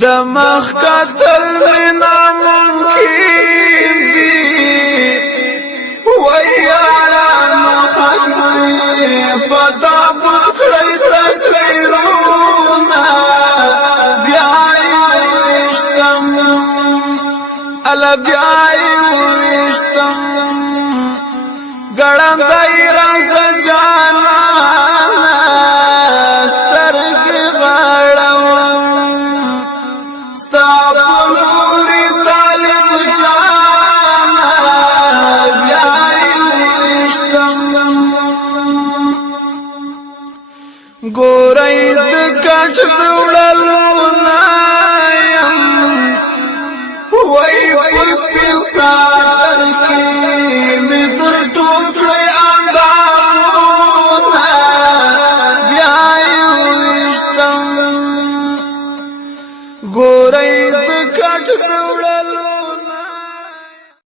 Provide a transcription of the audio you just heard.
د مخ قتل منا ممکن دی ویارا مخدی پتا بکڑی تصویرونا بیائی وشتم علا بیائی وشتم گڑم دائی رز جانانا سترگ غڑم ستاپنوری طالب جانا بیائی وشتم گورائی دکٹ دوڑلونا وی پس پیسار کی مدر ٹوکڑے اندامونا بیائی وشتم گورائی دکٹ